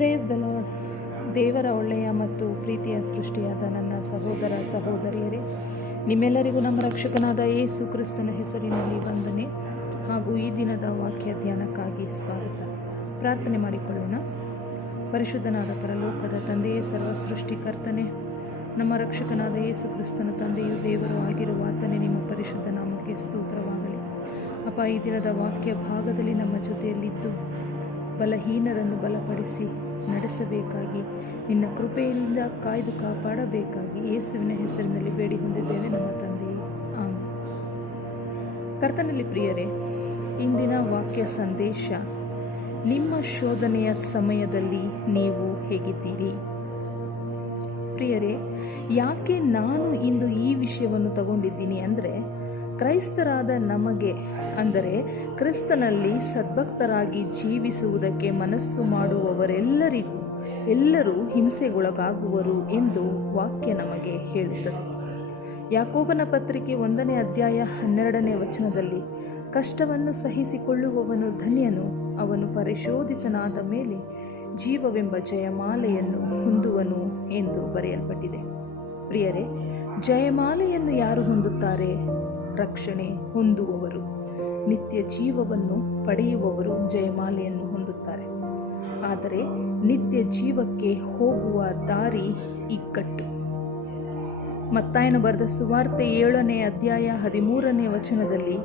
Praise the lord. ದೇವರ ಒಳ್ಳೆಯ ಮತ್ತು ಪ್ರೀತಿಯ ಸೃಷ್ಟಿಯಾದ ನನ್ನ ಸಹೋದರ ಸಹೋದರಿಯರೇ, ನಿಮ್ಮೆಲ್ಲರಿಗೂ ನಮ್ಮ ರಕ್ಷಕನಾದ ಯೇಸು ಕ್ರಿಸ್ತನ ಹೆಸರಿನಲ್ಲಿ ವಂದನೆ ಹಾಗೂ ಈ ದಿನದ ವಾಕ್ಯ ಧ್ಯಾನಕ್ಕಾಗಿ ಸ್ವಾಗತ. ಪ್ರಾರ್ಥನೆ ಮಾಡಿಕೊಳ್ಳೋಣ. ಪರಿಶುದ್ಧನಾದ ಪರಲೋಕದ ತಂದೆಯೇ, ಸರ್ವ ಸೃಷ್ಟಿಕರ್ತನೆ, ನಮ್ಮ ರಕ್ಷಕನಾದ ಯೇಸು ಕ್ರಿಸ್ತನ ತಂದೆಯು ದೇವರು ಆಗಿರುವ ಆತನೇ, ನಿಮ್ಮ ಪರಿಶುದ್ಧ ನಾಮಕ್ಕೆ ಸ್ತೋತ್ರವಾಗಲಿ. ಅಪ್ಪ, ಈ ದಿನದ ವಾಕ್ಯ ಭಾಗದಲ್ಲಿ ನಮ್ಮ ಜೊತೆಯಲ್ಲಿದ್ದು ಬಲಹೀನರನ್ನು ಬಲಪಡಿಸಿ ನಡೆಸಬೇಕಾಗಿ, ನಿನ್ನ ಕೃಪೆಯಿಂದ ಕಾಯ್ದು ಕಾಪಾಡಬೇಕಾಗಿ ಯೇಸುವಿನ ಹೆಸರಿನಲ್ಲಿ ಬೇಡಿ ಹೊಂದಿದ್ದೇವೆ ನಮ್ಮ ತಂದೆಯೇ, ಆಮೆನ್. ಕರ್ತನಲ್ಲಿ ಪ್ರಿಯರೇ, ಇಂದಿನ ವಾಕ್ಯ ಸಂದೇಶ, ನಿಮ್ಮ ಶೋಧನೆಯ ಸಮಯದಲ್ಲಿ ನೀವು ಹೇಗಿದ್ದೀರಿ? ಪ್ರಿಯರೇ, ಯಾಕೆ ನಾನು ಇಂದು ಈ ವಿಷಯವನ್ನು ತಗೊಂಡಿದ್ದೀನಿ ಅಂದರೆ, ಕ್ರೈಸ್ತರಾದ ನಮಗೆ, ಅಂದರೆ ಕ್ರಿಸ್ತನಲ್ಲಿ ಸದ್ಭಕ್ತರಾಗಿ ಜೀವಿಸುವುದಕ್ಕೆ ಮನಸ್ಸು ಎಲ್ಲರೂ ಹಿಂಸೆಗೊಳಗಾಗುವರು ಎಂದು ವಾಕ್ಯ ನಮಗೆ ಹೇಳುತ್ತದೆ. ಯಾಕೋಬನ ಪತ್ರಿಕೆ 1ನೇ ಅಧ್ಯಾಯ 12ನೇ ವಚನದಲ್ಲಿ, ಕಷ್ಟವನ್ನು ಸಹಿಸಿಕೊಳ್ಳುವವನು ಧನ್ಯನು, ಅವನು ಪರಿಶೋಧಿತನಾದ ಮೇಲೆ ಜೀವವೆಂಬ ಜಯಮಾಲೆಯನ್ನು ಹೊಂದುವನು ಎಂದು ಬರೆಯಲ್ಪಟ್ಟಿದೆ. ಪ್ರಿಯರೇ, ಜಯಮಾಲೆಯನ್ನು ಯಾರು ಹೊಂದುತ್ತಾರೆ? ರಕ್ಷಣೆ ಹೊಂದುವವರು, ನಿತ್ಯ ಜೀವವನ್ನು ಪಡೆಯುವವರು ಜಯಮಾಲೆಯನ್ನು ಹೊಂದುತ್ತಾರೆ. ಆದರೆ ನಿತ್ಯ ಜೀವಕ್ಕೆ ಹೋಗುವ ದಾರಿ ಇಕ್ಕಟ್ಟು. ಮತ್ತಾಯನ ಬರೆದ ಸುವಾರ್ತೆ 7ನೇ ಅಧ್ಯಾಯ 13ನೇ ವಚನದಲ್ಲಿ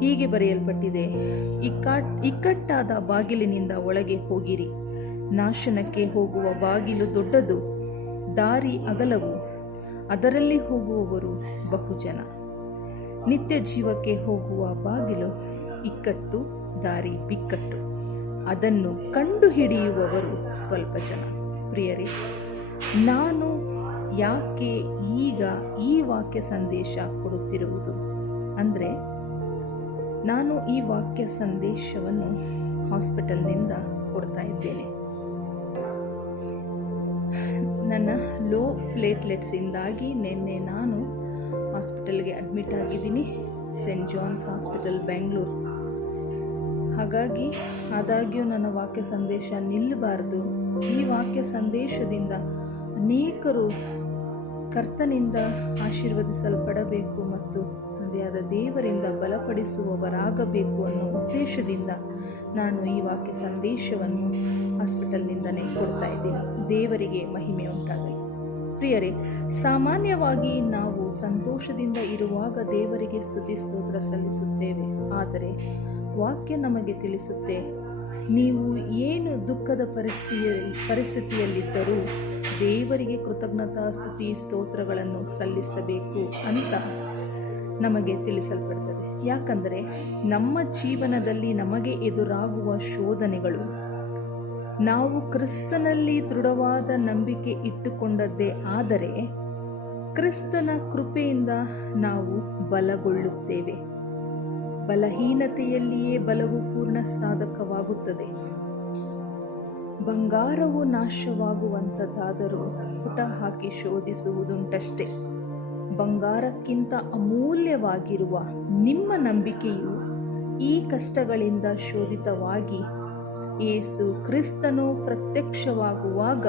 ಹೀಗೆ ಬರೆಯಲ್ಪಟ್ಟಿದೆ, ಇಕ್ಕಟ್ಟಾದ ಬಾಗಿಲಿನಿಂದ ಒಳಗೆ ಹೋಗಿರಿ, ನಾಶನಕ್ಕೆ ಹೋಗುವ ಬಾಗಿಲು ದೊಡ್ಡದು, ದಾರಿ ಅಗಲವು, ಅದರಲ್ಲಿ ಹೋಗುವವರು ಬಹುಜನ. ನಿತ್ಯ ಜೀವಕ್ಕೆ ಹೋಗುವ ಬಾಗಿಲು ಇಕ್ಕಟ್ಟು, ದಾರಿ ಬಿಕ್ಕಟ್ಟು, ಅದನ್ನು ಕಂಡುಹಿಡಿಯುವವರು ಸ್ವಲ್ಪ ಜನ. ಪ್ರಿಯರೇ, ನಾನು ಯಾಕೆ ಈಗ ಈ ವಾಕ್ಯ ಸಂದೇಶ ಕೊಡುತ್ತಿರುವುದು ಅಂದರೆ, ನಾನು ಈ ವಾಕ್ಯ ಸಂದೇಶವನ್ನು ಹಾಸ್ಪಿಟಲ್ನಿಂದ ಕೊಡ್ತಾ ಇದ್ದೇನೆ. ನನ್ನ ಲೋ ಪ್ಲೇಟ್ಲೆಟ್ಸಿಂದಾಗಿ ನಿನ್ನೆ ನಾನು ಹಾಸ್ಪಿಟಲ್ಗೆ ಅಡ್ಮಿಟ್ ಆಗಿದ್ದೀನಿ, ಸೆಂಟ್ ಜಾನ್ಸ್ ಹಾಸ್ಪಿಟಲ್, ಬೆಂಗಳೂರು. ಹಾಗಾಗಿ ಆದಾಗ್ಯೂ ನನ್ನ ವಾಕ್ಯ ಸಂದೇಶ ನಿಲ್ಲಬಾರದು. ಈ ವಾಕ್ಯ ಸಂದೇಶದಿಂದ ಅನೇಕರು ಕರ್ತನಿಂದ ಆಶೀರ್ವದಿಸಲ್ಪಡಬೇಕು ಮತ್ತು ತಂದೆಯಾದ ದೇವರಿಂದ ಬಲಪಡಿಸುವವರಾಗಬೇಕು ಅನ್ನೋ ಉದ್ದೇಶದಿಂದ ನಾನು ಈ ವಾಕ್ಯ ಸಂದೇಶವನ್ನು ಹಾಸ್ಪಿಟಲ್ನಿಂದಲೇ ಕೊಡ್ತಾ ಇದ್ದೀನಿ. ದೇವರಿಗೆ ಮಹಿಮೆ ಉಂಟಾಗಲಿ. ಪ್ರಿಯರೇ, ಸಾಮಾನ್ಯವಾಗಿ ನಾವು ಸಂತೋಷದಿಂದ ಇರುವಾಗ ದೇವರಿಗೆ ಸ್ತುತಿ ಸ್ತೋತ್ರ ಸಲ್ಲಿಸುತ್ತೇವೆ. ಆದರೆ ವಾಕ್ಯ ನಮಗೆ ತಿಳಿಸುತ್ತೆ, ನೀವು ಏನು ದುಃಖದ ಪರಿಸ್ಥಿತಿಯಲ್ಲಿದ್ದರೂ ದೇವರಿಗೆ ಕೃತಜ್ಞತಾ ಸ್ತುತಿ ಸ್ತೋತ್ರಗಳನ್ನು ಸಲ್ಲಿಸಬೇಕು ಅಂತ ನಮಗೆ ತಿಳಿಸಲ್ಪಡ್ತದೆ. ಯಾಕಂದರೆ ನಮ್ಮ ಜೀವನದಲ್ಲಿ ನಮಗೆ ಎದುರಾಗುವ ಶೋಧನೆಗಳು ನಾವು ಕ್ರಿಸ್ತನಲ್ಲಿ ದೃಢವಾದ ನಂಬಿಕೆ ಇಟ್ಟುಕೊಂಡದ್ದೇ ಆದರೆ ಕ್ರಿಸ್ತನ ಕೃಪೆಯಿಂದ ನಾವು ಬಲಗೊಳ್ಳುತ್ತೇವೆ. ಬಲಹೀನತೆಯಲ್ಲಿಯೇ ಬಲವು ಪೂರ್ಣ ಸಾಧಕವಾಗುತ್ತದೆ. ಬಂಗಾರವು ನಾಶವಾಗುವಂಥದ್ದಾದರೂ ಪುಟ ಹಾಕಿ ಶೋಧಿಸುವುದುಂಟಷ್ಟೇ. ಬಂಗಾರಕ್ಕಿಂತ ಅಮೂಲ್ಯವಾಗಿರುವ ನಿಮ್ಮ ನಂಬಿಕೆಯು ಈ ಕಷ್ಟಗಳಿಂದ ಶೋಧಿತವಾಗಿ ಯೇಸು ಕ್ರಿಸ್ತನು ಪ್ರತ್ಯಕ್ಷವಾಗುವಾಗ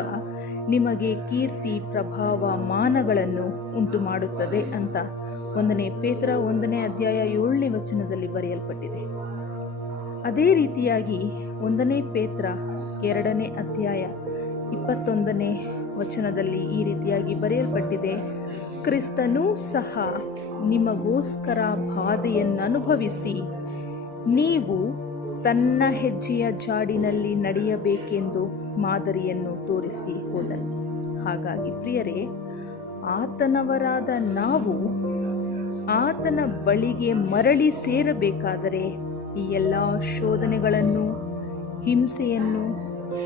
ನಿಮಗೆ ಕೀರ್ತಿ, ಪ್ರಭಾವ, ಮಾನಗಳನ್ನು ಉಂಟು ಮಾಡುತ್ತದೆ ಅಂತ 1ನೇ ಪೇತ್ರ 1ನೇ ಅಧ್ಯಾಯ 7ನೇ ವಚನದಲ್ಲಿ ಬರೆಯಲ್ಪಟ್ಟಿದೆ. ಅದೇ ರೀತಿಯಾಗಿ 1ನೇ ಪೇತ್ರ 2ನೇ ಅಧ್ಯಾಯ 21ನೇ ವಚನದಲ್ಲಿ ಈ ರೀತಿಯಾಗಿ ಬರೆಯಲ್ಪಟ್ಟಿದೆ, ಕ್ರಿಸ್ತನೂ ಸಹ ನಿಮಗೋಸ್ಕರ ಬಾಧೆಯನ್ನು ಅನುಭವಿಸಿ ನೀವು ತನ್ನ ಹೆಜ್ಜೆಯ ಜಾಡಿನಲ್ಲಿ ನಡೆಯಬೇಕೆಂದು ಮಾದರಿಯನ್ನು ತೋರಿಸಿ ಹೋದನು. ಹಾಗಾಗಿ ಪ್ರಿಯರೇ, ಆತನವರಾದ ನಾವು ಆತನ ಬಳಿಗೆ ಮರಳಿ ಸೇರಬೇಕಾದರೆ ಈ ಎಲ್ಲ ಶೋಧನೆಗಳನ್ನು, ಹಿಂಸೆಯನ್ನು,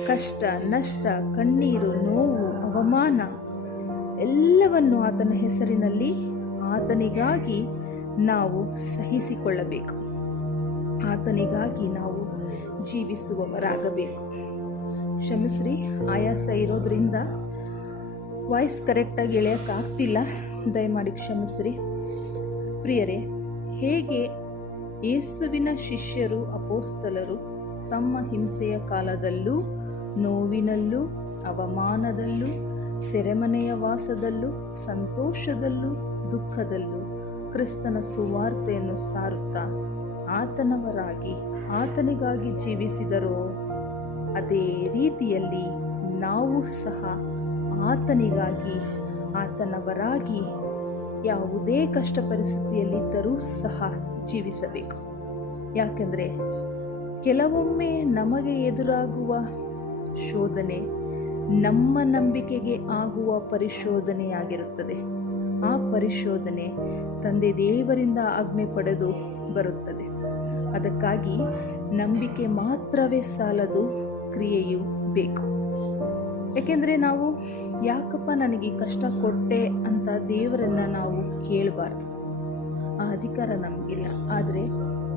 ಕಷ್ಟ, ನಷ್ಟ, ಕಣ್ಣೀರು, ನೋವು, ಅವಮಾನ ಎಲ್ಲವನ್ನು ಆತನ ಹೆಸರಿನಲ್ಲಿ ಆತನಿಗಾಗಿ ನಾವು ಸಹಿಸಿಕೊಳ್ಳಬೇಕು. ಆತನಿಗಾಗಿ ನಾವು ಜೀವಿಸುವವರಾಗಬೇಕು. ಕ್ಷಮಿಸ್ರಿ, ಆಯಾಸ ಇರೋದ್ರಿಂದ ವಾಯ್ಸ್ ಕರೆಕ್ಟಾಗಿ ಎಳೆಯೋಕ್ಕಾಗ್ತಿಲ್ಲ, ದಯಮಾಡಿ ಕ್ಷಮಿಸ್ರಿ. ಪ್ರಿಯರೇ, ಹೇಗೆ ಯೇಸುವಿನ ಶಿಷ್ಯರು ಅಪೋಸ್ತಲರು ತಮ್ಮ ಹಿಂಸೆಯ ಕಾಲದಲ್ಲೂ ನೋವಿನಲ್ಲೂ ಅವಮಾನದಲ್ಲೂ ಸೆರೆಮನೆಯ ವಾಸದಲ್ಲೂ ಸಂತೋಷದಲ್ಲೂ ದುಃಖದಲ್ಲೂ ಕ್ರಿಸ್ತನ ಸುವಾರ್ತೆಯನ್ನು ಸಾರುತ್ತಾ ಆತನವರಾಗಿ ಆತನಿಗಾಗಿ ಜೀವಿಸಿದರೋ ಅದೇ ರೀತಿಯಲ್ಲಿ ನಾವು ಸಹ ಆತನಿಗಾಗಿ ಆತನವರಾಗಿ ಯಾವುದೇ ಕಷ್ಟ ಪರಿಸ್ಥಿತಿಯಲ್ಲಿದ್ದರೂ ಸಹ ಜೀವಿಸಬೇಕು. ಯಾಕೆಂದರೆ ಕೆಲವೊಮ್ಮೆ ನಮಗೆ ಎದುರಾಗುವ ಶೋಧನೆ ನಮ್ಮ ನಂಬಿಕೆಗೆ ಆಗುವ ಪರಿಶೋಧನೆಯಾಗಿರುತ್ತದೆ. ಆ ಪರಿಶೋಧನೆ ತಂದೆ ದೇವರಿಂದ ಆಜ್ಞೆ ಪಡೆದು ಬರುತ್ತದೆ. ಅದಕ್ಕಾಗಿ ನಂಬಿಕೆ ಮಾತ್ರವೇ ಸಾಲದು, ಕ್ರಿಯೆಯೂ ಬೇಕು. ಏಕೆಂದರೆ ನಾವು ಯಾಕಪ್ಪ ನನಗೆ ಕಷ್ಟ ಕೊಟ್ಟೆ ಅಂತ ದೇವರನ್ನು ನಾವು ಕೇಳಬಾರ್ದು. ಆ ಅಧಿಕಾರ ನಮಗಿಲ್ಲ. ಆದರೆ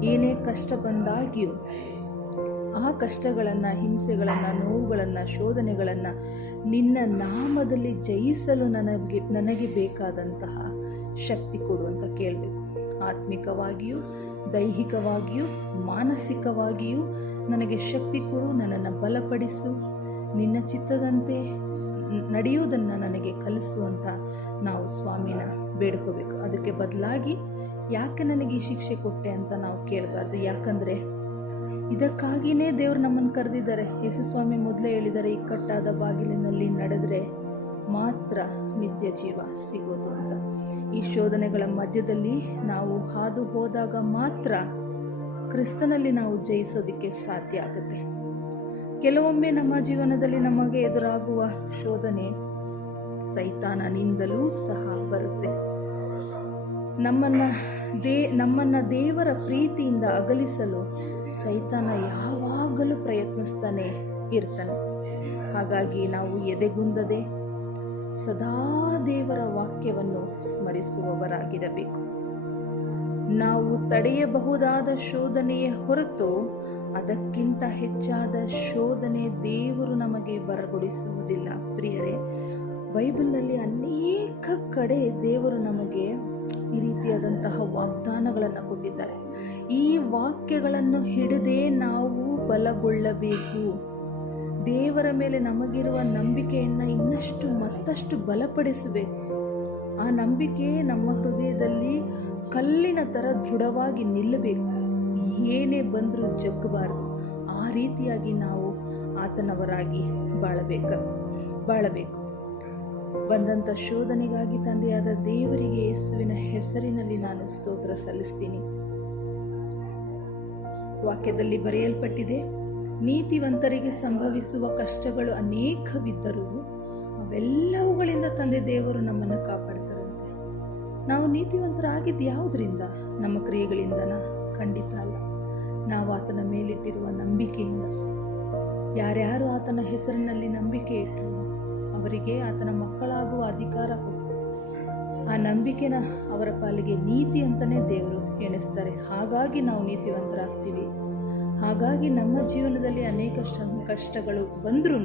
ಏನೇ ಕಷ್ಟ ಬಂದಾಗ್ಯೂ ಆ ಕಷ್ಟಗಳನ್ನು, ಹಿಂಸೆಗಳನ್ನು, ನೋವುಗಳನ್ನು, ಶೋಧನೆಗಳನ್ನು ನಿನ್ನ ನಾಮದಲ್ಲಿ ಜಯಿಸಲು ನನಗೆ ಬೇಕಾದಂತಹ ಶಕ್ತಿ ಕೊಡು ಅಂತ ಕೇಳಬೇಕು. ಆತ್ಮಿಕವಾಗಿಯೂ ದೈಹಿಕವಾಗಿಯೂ ಮಾನಸಿಕವಾಗಿಯೂ ನನಗೆ ಶಕ್ತಿ ಕೊಡು, ನನ್ನನ್ನು ಬಲಪಡಿಸು, ನಿನ್ನ ಚಿತ್ತದಂತೆ ನಡೆಯುವುದನ್ನು ನನಗೆ ಕಲಿಸು ಅಂತ ನಾವು ಸ್ವಾಮಿನ ಬೇಡ್ಕೋಬೇಕು. ಅದಕ್ಕೆ ಬದಲಾಗಿ ಯಾಕೆ ನನಗೆ ಈ ಶಿಕ್ಷೆ ಕೊಟ್ಟೆ ಅಂತ ನಾವು ಕೇಳಬಾರ್ದು. ಯಾಕಂದರೆ ಇದಕ್ಕಾಗಿಯೇ ದೇವರು ನಮ್ಮನ್ನು ಕರೆದಿದ್ದಾರೆ. ಯೇಸು ಸ್ವಾಮಿ ಮೊದಲೇ ಹೇಳಿದ್ದಾರೆ, ಇಕ್ಕಟ್ಟಾದ ಬಾಗಿಲಿನಲ್ಲಿ ನಡೆದರೆ ಮಾತ್ರ ನಿತ್ಯ ಜೀವ ಸಿಗೋದು ಅಂತ. ಈ ಶೋಧನೆಗಳ ಮಧ್ಯದಲ್ಲಿ ನಾವು ಹಾದು ಹೋದಾಗ ಮಾತ್ರ ಕ್ರಿಸ್ತನಲ್ಲಿ ನಾವು ಜಯಿಸೋದಕ್ಕೆ ಸಾಧ್ಯ ಆಗುತ್ತೆ. ಕೆಲವೊಮ್ಮೆ ನಮ್ಮ ಜೀವನದಲ್ಲಿ ನಮಗೆ ಎದುರಾಗುವ ಶೋಧನೆ ಸೈತಾನನಿಂದಲೂ ಸಹ ಬರುತ್ತೆ. ನಮ್ಮನ್ನ ದೇವರ ಪ್ರೀತಿಯಿಂದ ಅಗಲಿಸಲು ಸೈತಾನ ಯಾವಾಗಲೂ ಪ್ರಯತ್ನಿಸ್ತಾನೆ ಇರ್ತಾನೆ. ಹಾಗಾಗಿ ನಾವು ಎದೆಗುಂದದೆ ಸದಾ ದೇವರ ವಾಕ್ಯವನ್ನು ಸ್ಮರಿಸುವವರಾಗಿರಬೇಕು. ನಾವು ತಡೆಯಬಹುದಾದ ಶೋಧನೆಯೇ ಹೊರತು ಅದಕ್ಕಿಂತ ಹೆಚ್ಚಾದ ಶೋಧನೆ ದೇವರು ನಮಗೆ ಬರಗೊಡಿಸುವುದಿಲ್ಲ. ಪ್ರಿಯರೇ, ಬೈಬಲ್ನಲ್ಲಿ ಅನೇಕ ಕಡೆ ದೇವರು ನಮಗೆ ಈ ರೀತಿಯಾದಂತಹ ವಾಗ್ದಾನಗಳನ್ನು ಕೊಟ್ಟಿದ್ದಾರೆ. ಈ ವಾಕ್ಯಗಳನ್ನು ಹಿಡಿದೇ ನಾವು ಬಲಗೊಳ್ಳಬೇಕು. ದೇವರ ಮೇಲೆ ನಮಗಿರುವ ನಂಬಿಕೆಯನ್ನು ಇನ್ನಷ್ಟು ಮತ್ತಷ್ಟು ಬಲಪಡಿಸಬೇಕು. ಆ ನಂಬಿಕೆ ನಮ್ಮ ಹೃದಯದಲ್ಲಿ ಕಲ್ಲಿನ ಥರ ದೃಢವಾಗಿ ನಿಲ್ಲಬೇಕು. ಏನೇ ಬಂದರೂ ಜಗ್ಗಬಾರದು. ಆ ರೀತಿಯಾಗಿ ನಾವು ಆತನವರಾಗಿ ಬಾಳಬೇಕು. ಬಂದಂಥ ಶೋಧನೆಗಾಗಿ ತಂದೆಯಾದ ದೇವರಿಗೆ ಯೇಸುವಿನ ಹೆಸರಿನಲ್ಲಿ ನಾನು ಸ್ತೋತ್ರ ಸಲ್ಲಿಸ್ತೀನಿ. ವಾಕ್ಯದಲ್ಲಿ ಬರೆಯಲ್ಪಟ್ಟಿದೆ, ನೀತಿವಂತರಿಗೆ ಸಂಭವಿಸುವ ಕಷ್ಟಗಳು ಅನೇಕವಿದ್ದರೂ ಅವೆಲ್ಲವುಗಳಿಂದ ತಂದೆ ದೇವರು ನಮ್ಮನ್ನು ಕಾಪಾಡ್ತಾರಂತೆ. ನಾವು ನೀತಿವಂತರಾಗಿದ್ದು ಯಾವುದರಿಂದ? ನಮ್ಮ ಕ್ರಿಯೆಗಳಿಂದನ? ಖಂಡಿತ ಅಲ್ಲ. ನಾವು ಆತನ ಮೇಲಿಟ್ಟಿರುವ ನಂಬಿಕೆಯಿಂದ. ಯಾರ್ಯಾರು ಆತನ ಹೆಸರಿನಲ್ಲಿ ನಂಬಿಕೆ ಇಟ್ಟರು ಅವರಿಗೆ ಆತನ ಮಕ್ಕಳಾಗುವ ಅಧಿಕಾರ ಕೊಟ್ಟು ಆ ನಂಬಿಕೆನ ಅವರ ಪಾಲಿಗೆ ನೀತಿ ಅಂತಲೇ ದೇವರು ಎಣಿಸ್ತಾರೆ. ಹಾಗಾಗಿ ನಾವು ನೀತಿವಂತರಾಗ್ತೀವಿ. ಹಾಗಾಗಿ ನಮ್ಮ ಜೀವನದಲ್ಲಿ ಅನೇಕ ಕಷ್ಟಗಳು ಬಂದ್ರೂ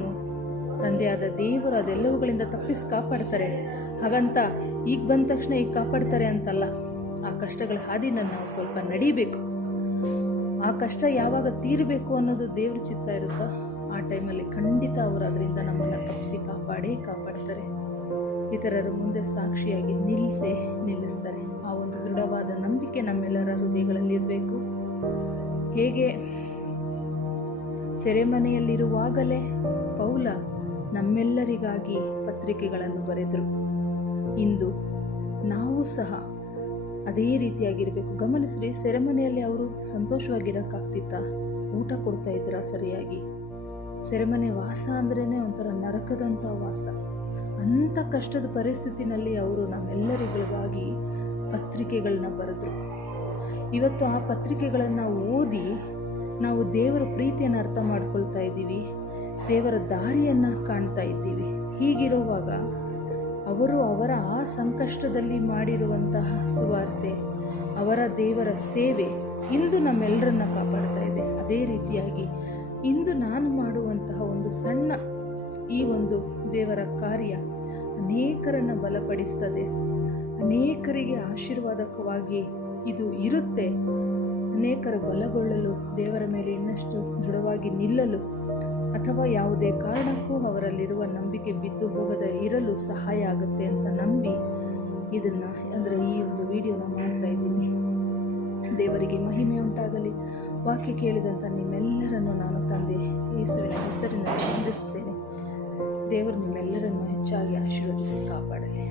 ತಂದೆಯಾದ ದೇವರು ಅದೆಲ್ಲವುಗಳಿಂದ ತಪ್ಪಿಸಿ ಕಾಪಾಡ್ತಾರೆ. ಹಾಗಂತ ಈಗ ಬಂದ ತಕ್ಷಣ ಈಗ ಕಾಪಾಡ್ತಾರೆ ಅಂತಲ್ಲ. ಆ ಕಷ್ಟಗಳ ಹಾದಿನಲ್ಲಿ ನಾವು ಸ್ವಲ್ಪ ನಡಿಬೇಕು. ಆ ಕಷ್ಟ ಯಾವಾಗ ತೀರಬೇಕು ಅನ್ನೋದು ದೇವ್ರ ಚಿತ್ತ ಇರುತ್ತೋ ಆ ಟೈಮಲ್ಲಿ ಖಂಡಿತ ಅವರು ಅದರಿಂದ ನಮ್ಮನ್ನು ತಪ್ಪಿಸಿ ಕಾಪಾಡ್ತಾರೆ. ಇತರರ ಮುಂದೆ ಸಾಕ್ಷಿಯಾಗಿ ನಿಲ್ಲಿಸ್ತಾರೆ. ಆ ಒಂದು ದೃಢವಾದ ನಂಬಿಕೆ ನಮ್ಮೆಲ್ಲರ ಹೃದಯಗಳಲ್ಲಿರಬೇಕು. ಹೇಗೆ ಸೆರೆಮನೆಯಲ್ಲಿರುವಾಗಲೇ ಪೌಲ ನಮ್ಮೆಲ್ಲರಿಗಾಗಿ ಪತ್ರಿಕೆಗಳನ್ನು ಬರೆದರು, ಇಂದು ನಾವು ಸಹ ಅದೇ ರೀತಿಯಾಗಿರಬೇಕು. ಗಮನಿಸ್ರಿ, ಸೆರೆಮನೆಯಲ್ಲಿ ಅವರು ಸಂತೋಷವಾಗಿರೋಕ್ಕಾಗ್ತಿತ್ತ? ಊಟ ಕೊಡ್ತಾ ಇದ್ರ ಸರಿಯಾಗಿ? ಸೆರೆಮನೆ ವಾಸ ಅಂದ್ರೇ ಒಂಥರ ನರಕದಂಥ ವಾಸ. ಅಂಥ ಕಷ್ಟದ ಪರಿಸ್ಥಿತಿನಲ್ಲಿ ಅವರು ನಮ್ಮೆಲ್ಲರಿಗಾಗಿ ಪತ್ರಿಕೆಗಳನ್ನ ಬರೆದ್ರು. ಇವತ್ತು ಆ ಪತ್ರಿಕೆಗಳನ್ನು ಓದಿ ನಾವು ದೇವರ ಪ್ರೀತಿಯನ್ನು ಅರ್ಥ ಮಾಡ್ಕೊಳ್ತಾ ಇದ್ದೀವಿ, ದೇವರ ದಾರಿಯನ್ನು ಕಾಣ್ತಾ ಇದ್ದೀವಿ. ಹೀಗಿರುವಾಗ ಅವರು ಅವರ ಆ ಸಂಕಷ್ಟದಲ್ಲಿ ಮಾಡಿರುವಂತಹ ಸುವಾರ್ತೆ, ಅವರ ದೇವರ ಸೇವೆ ಇಂದು ನಮ್ಮೆಲ್ಲರನ್ನ ಕಾಪಾಡ್ತಾ ಇದೆ. ಅದೇ ರೀತಿಯಾಗಿ ಇಂದು ನಾನು ಮಾಡುವಂತಹ ಒಂದು ಸಣ್ಣ ಈ ಒಂದು ದೇವರ ಕಾರ್ಯ ಅನೇಕರನ್ನು ಬಲಪಡಿಸ್ತದೆ, ಅನೇಕರಿಗೆ ಆಶೀರ್ವಾದಕವಾಗಿ ಇದು ಇರುತ್ತೆ. ಅನೇಕರು ಬಲಗೊಳ್ಳಲು, ದೇವರ ಮೇಲೆ ಇನ್ನಷ್ಟು ದೃಢವಾಗಿ ನಿಲ್ಲಲು ಅಥವಾ ಯಾವುದೇ ಕಾರಣಕ್ಕೂ ಅವರಲ್ಲಿರುವ ನಂಬಿಕೆ ಬಿದ್ದು ಹೋಗದೆ ಇರಲು ಸಹಾಯ ಆಗುತ್ತೆ ಅಂತ ನಂಬಿ ಇದನ್ನು ಅಂದರೆ ಈ ಒಂದು ವಿಡಿಯೋನ ಮಾಡ್ತಾ ಇದ್ದೀನಿ. ದೇವರಿಗೆ ಮಹಿಮೆ ಉಂಟಾಗಲಿ. ವಾಕ್ಯ ಕೇಳಿದಂಥ ನಿಮ್ಮೆಲ್ಲರನ್ನು ನಾನು ತಂದೆ ಯೇಸುವಿನ ಹೆಸರಿನಲ್ಲಿ ವಂದಿಸುತ್ತೇನೆ. ದೇವರು ನಿಮ್ಮೆಲ್ಲರನ್ನು ಹೆಚ್ಚಾಗಿ ಆಶೀರ್ವದಿಸಿ ಕಾಪಾಡಲಿ.